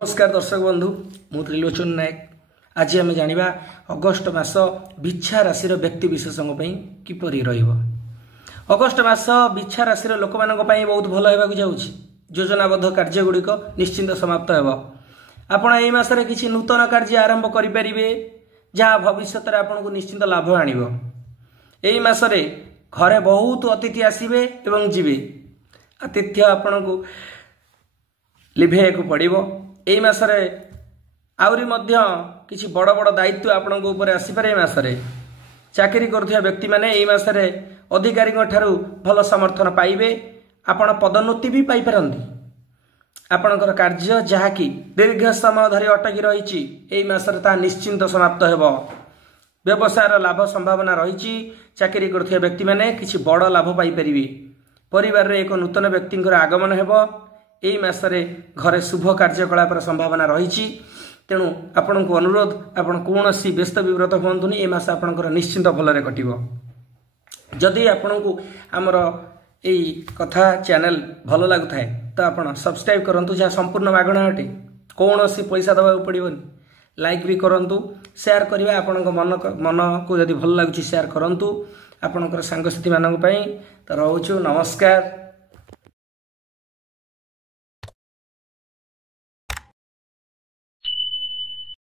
नमस्कार दर्शक बंधु मु त्रिलोचन नायक। आज आम जाना अगस्ट मास बिछा राशि व्यक्ति विशेषों किपरि अगस्ट मास बिछा राशि लोक मान बहुत भल होगा जाऊँगी। योजनाबद्ध कार्यगुड़िक निश्चिंत समाप्त हो। आपण यही मसरे किसी नूतन कार्य आरंभ करें जहाँ भविष्य में आपन को निश्चिंत लाभ आण। यही मसरे घरे बहुत अतिथि आसवे एवं जीवे। आतिथ्य आपण को लिभेक पड़ो। यही मसरे आउरी मध्य किसी बड़ बड़ दायित्व आपण ऊपर आसीपे। मसरे चाकरी करुवा व्यक्ति माने यही मसरे अधिकारी भल समर्थन पाइबे। आपण पदोन्नति भी पाइपारती। आपणकर कार्य जहाँकि दीर्घ समय धरी अटकी रही यही मसरे ता निश्चिंत समाप्त हो। व्यवसाय लाभ संभावना रही। चाकरी करुवा व्यक्ति माने किसी बड़ लाभ पाइपर। परिवार रे एक नूतन व्यक्ति आगमन हो। यही मसरे घरे शुभ कार्यकलाप संभावना रही। तेणु आपण को अनुरोध आपण कौन सी व्यस्त विव्रत हूँ ये मास आपंकर निश्चिंत भलरे कटिबो। जदि आपण को आमर यही कथा चैनल भल लगुए तो आप सब्सक्राइब करूँ जहाँ संपूर्ण मागणा अटे। कौन सी पैसा दबा पड़ोनी। लाइक भी करूँ शेयर करवा। आपण मन को यदि भल लगुच शेयर करूँ आपणकर सांगसाथी मानी। तो रोचु नमस्कार।